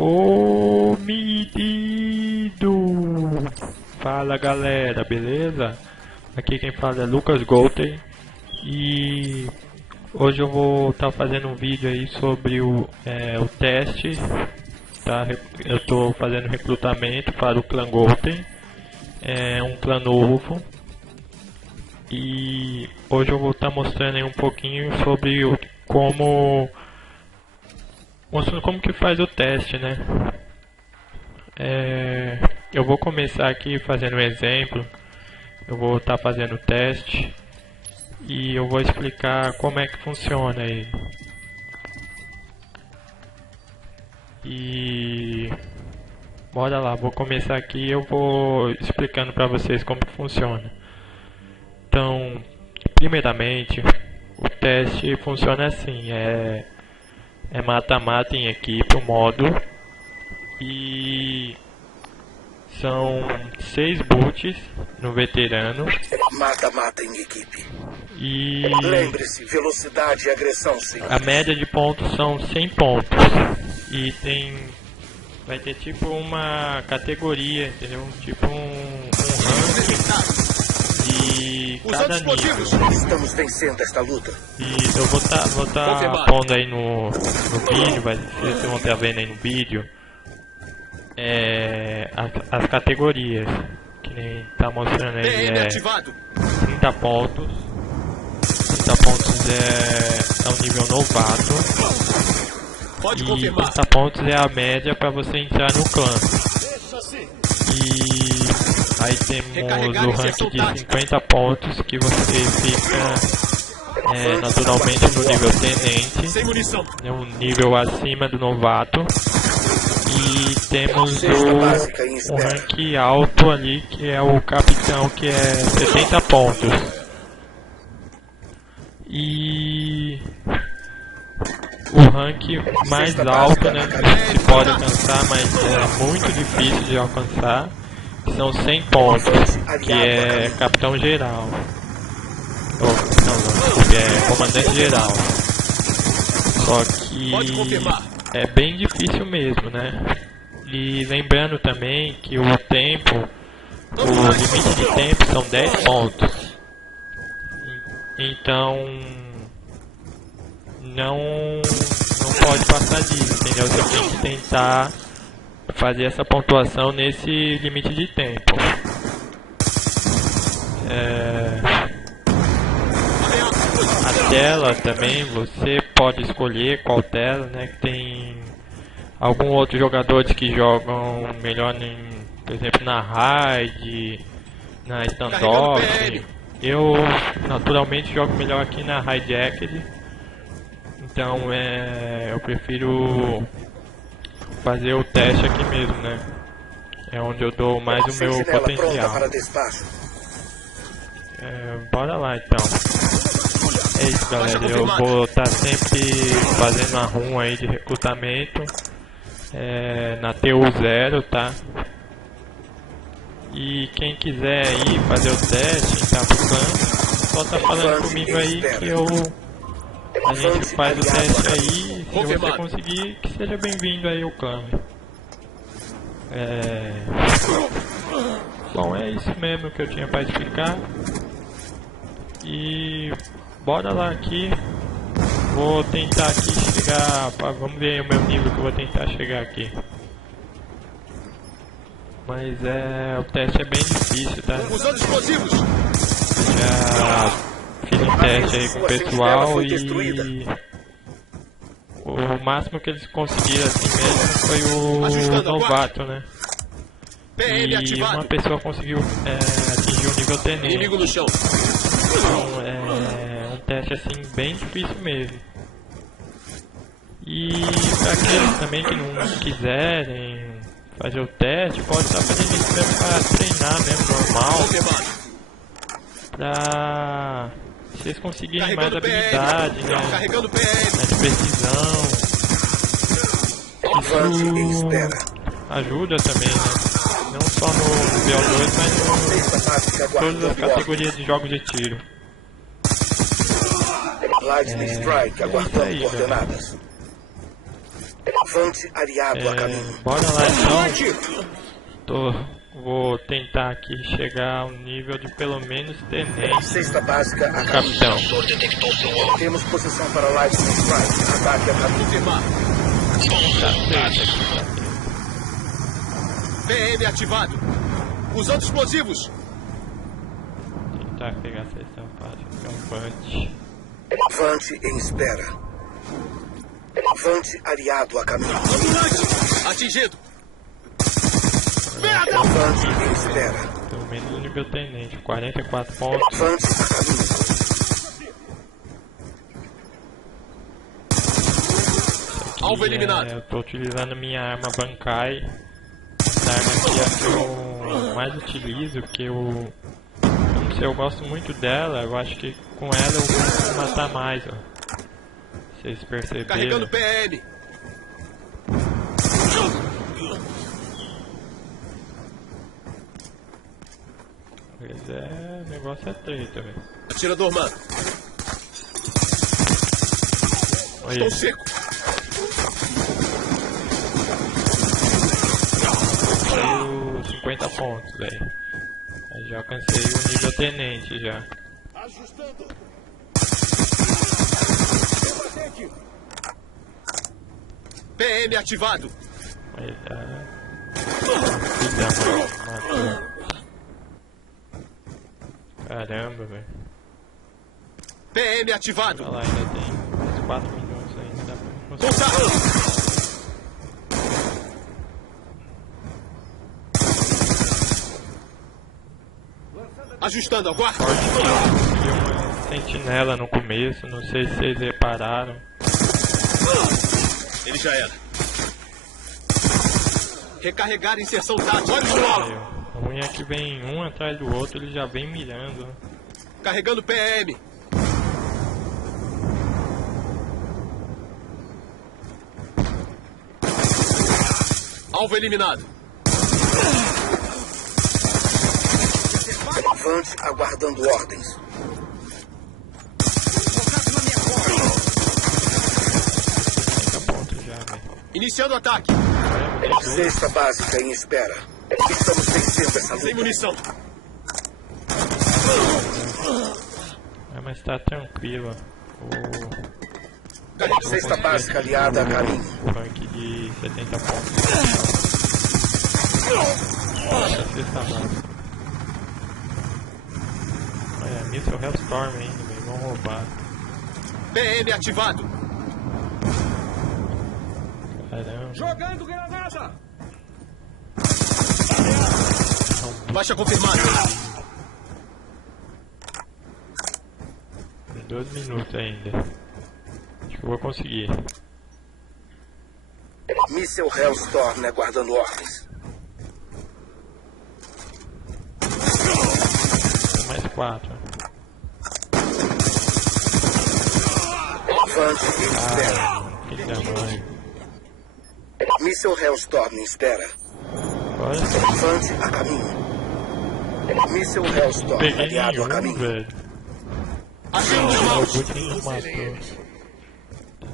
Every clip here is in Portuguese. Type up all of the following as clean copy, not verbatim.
Ô menino! Fala galera, beleza? Aqui quem fala é Lucas Golter e hoje eu vou estar fazendo um vídeo aí sobre o teste, tá? Eu estou fazendo recrutamento para o clã Golter, é um clã novo, e hoje eu vou estar mostrando aí um pouquinho sobre mostrando como que faz o teste, né? Eu vou começar aqui fazendo um exemplo. Eu vou estar fazendo o teste e eu vou explicar como é que funciona ele. E bora lá, vou começar aqui e eu vou explicando para vocês como que funciona. Então, primeiramente, o teste funciona assim, é mata-mata em equipe, o modo, e são 6 boots no veterano. Mata-mata em equipe. E lembre-se, velocidade e agressão, sim. A média de pontos são 100 pontos. E vai ter tipo uma categoria, entendeu? Tipo um ranking de cada nível. Estamos vencendo esta luta. E eu vou tá pondo aí no vídeo, vocês vão estar vendo aí no vídeo, as categorias, que nem tá mostrando aí, 30 pontos. 30 pontos é um nível novato. Pode e confirmar. 30 pontos é a média para você entrar no clã. E aí temos o ranking de 50 pontos, que você fica naturalmente no nível tenente, é um nível acima do novato. E temos o ranking alto ali, que é o capitão, que é 70 pontos. E o ranking mais alto, né, se pode alcançar, mas é muito difícil de alcançar, são 100 pontos, que é capitão geral. Que é comandante geral. Só que é bem difícil mesmo, né? E lembrando também que o limite de tempo são 10 pontos. Então não pode passar disso, entendeu? Você tem que tentar fazer essa pontuação nesse limite de tempo. A tela também, você pode escolher qual tela, né? Que tem alguns outros jogadores que jogam melhor, por exemplo, na Raid, na Standoff. Eu naturalmente jogo melhor aqui na Hijacked. Então eu prefiro fazer o teste aqui mesmo, né? É onde eu dou mais o meu potencial. Bora lá então. É isso, galera, eu vou estar sempre fazendo a run aí de recrutamento na TU0, tá? E quem quiser aí fazer o teste, entrar pro clã, só tá falando comigo aí que a gente faz o teste aí. Se você conseguir, que seja bem-vindo aí ao clã. Bom, é isso mesmo que eu tinha para explicar. E bora lá aqui. Vou tentar aqui chegar. Vamos ver aí o meu nível que eu vou tentar chegar aqui. Mas o teste é bem difícil, tá? Já fiz um teste aí com o pessoal e o máximo que eles conseguiram assim mesmo foi o novato, né? E uma pessoa conseguiu atingir o nível tenente. Então é um teste assim bem difícil mesmo. E para aqueles também que não quiserem fazer o teste, pode estar fazendo isso mesmo para treinar mesmo, normal, para vocês conseguirem mais habilidade, né? Mais precisão. Isso ajuda também, né? Não só no BO2, mas em todas as categorias de jogos de tiro. Lightning Strike, aguardando coordenadas. Avante aliado a caminho. Bora lá então. Vou tentar aqui chegar ao nível de pelo menos tenente. Cesta básica a caminho. Capitão. Temos posição para Lightning Strike. Ataque a caminho. Confirmar. Tá feito aqui. PM ativado. Usando explosivos. Tentar pegar a sessão fácil. Avante. Avante em espera. Avante aliado a caminho. Ambulante. Atingido. Merda! Avante em espera. Pelo menos o nível tenente. 44 pontos. Avante a caminho. Alvo eliminado. Eu tô utilizando minha arma Bankai. Essa arma aqui é a que eu mais utilizo, porque eu não sei, eu gosto muito dela. Eu acho que com ela eu consigo matar mais, ó. Vocês perceberam? Carregando PM. Pois é, o negócio é treta, velho. Atirador, mano. Olha Estou aí. seco. Tenho 50 pontos, velho. Aí já alcancei o nível tenente já. PM ativado. Aí tá. Cuidado, matou. Caramba, velho. PM ativado. Olha lá, ainda tem uns 4 minutos ainda. Dá pra conseguir. Contato. Ajustando, aguarde. Tinha uma sentinela no começo, não sei se vocês repararam. Ele já era. Recarregar inserção tática. Olhos no alvo. O ruim é que vem um atrás do outro, ele já vem mirando. Carregando PM. Alvo eliminado. Avante aguardando ordens. 50 pontos já, velho. Iniciando o ataque. Caramba, tem dois. Cesta básica em espera. Estamos vencendo essa Sem luta. munição. Mas tá tranquilo. Cesta básica aliada a caminho. O rank de 70 pontos. Essa cesta básica. Olha, Missile Hellstorm ainda, velho. Vão roubar. PM ativado. Caramba. Jogando granada. Baixa confirmada. Tem 2 minutos ainda. Acho que eu vou conseguir. Míssel Hellstorm aguardando ordens. Tem mais 4. Avante em espera. Filho da mãe. Míssel Hellstorm em espera. Olha, Avante a caminho. Míssel Hellstorm peguei aliado a nenhum, caminho. velho. Achei um O dos maus. robô que não matou. Filho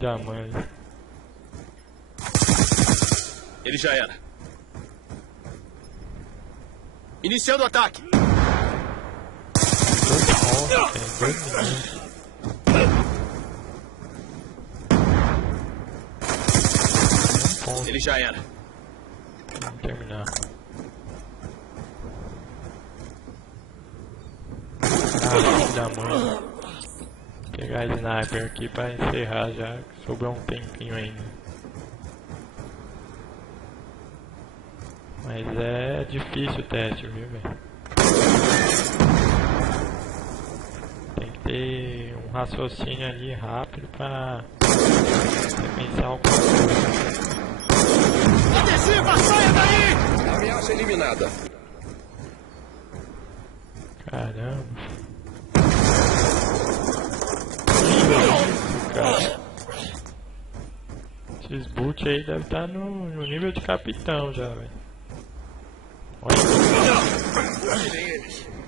da mãe. Ele já era. Iniciando o ataque. 2 pontos, tem 2 minutos. Um ponto. Ele já era. Vamos terminar. Filho da mãe. Vou pegar a sniper aqui pra encerrar já, que sobrou um tempinho ainda. Mas é difícil o teste, viu, velho? Tem que ter um raciocínio ali rápido pra pensar alguma coisa. Adesiva, saia daí! Ameaça eliminada. Caramba. Cara. Esses boot aí devem estar no nível de capitão já, velho. Olha.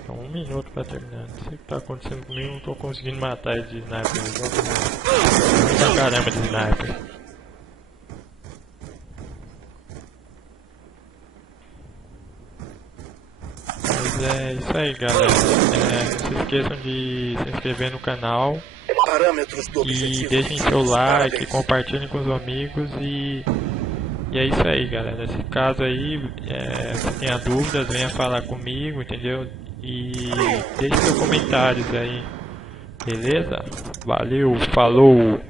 É 1 minuto pra terminar. Não sei o que tá acontecendo comigo, não tô conseguindo matar eles de sniper. Eu jogo pra caramba de sniper. Mas é isso aí, galera. Não se esqueçam de se inscrever no canal. Parâmetros do E objetivo. deixem seu like, Parabéns. compartilhem com os amigos e é isso aí, galera. Nesse caso aí, se tenha dúvidas, venha falar comigo, entendeu? E deixe seus comentários aí, beleza? Valeu, falou!